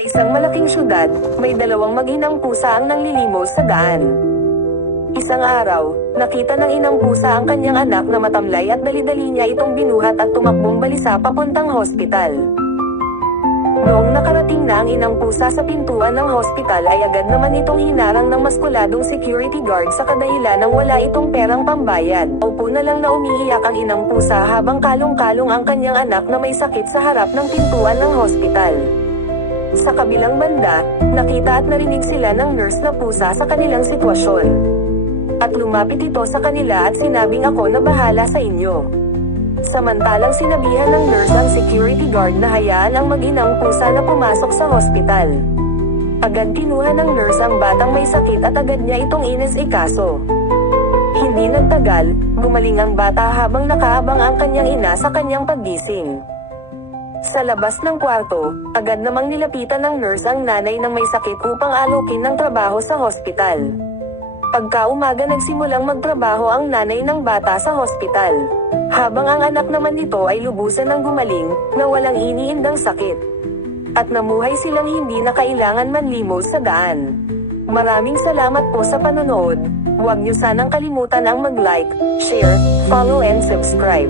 Sa isang malaking syudad, may dalawang mag-inang pusa ang nanglilimos sa daan. Isang araw, nakita ng inang pusa ang kanyang anak na matamlay at dali-dali niya itong binuhat at tumakbong balisa papuntang hospital. Noong nakarating na ang inang pusa sa pintuan ng hospital ay agad naman itong hinarang ng maskuladong security guard sa kadahilan ng wala itong perang pambayad. Upo na lang na umiiyak ang inang pusa habang kalong-kalong ang kanyang anak na may sakit sa harap ng pintuan ng hospital. Sa kabilang banda, nakita at narinig sila ng nurse na pusa sa kanilang sitwasyon. At lumapit ito sa kanila at sinabing ako na bahala sa inyo. Samantalang sinabihan ng nurse ang security guard na hayaan ang mag-inang pusa na pumasok sa hospital. Agad kinuha ng nurse ang batang may sakit at agad niya itong inasikaso. Hindi nagtagal, gumaling ang bata habang nakaabang ang kanyang ina sa kanyang paggising. Sa labas ng kwarto, agad namang nilapitan ng nurse ang nanay ng may sakit upang alokin ng trabaho sa hospital. Pagkaumaga nagsimulang magtrabaho ang nanay ng bata sa hospital. Habang ang anak naman nito ay lubusan ng gumaling, na walang iniindang sakit. At namuhay silang hindi na kailangan manlimos sa daan. Maraming salamat po sa panonood. Huwag niyo sanang kalimutan ang mag-like, share, follow and subscribe.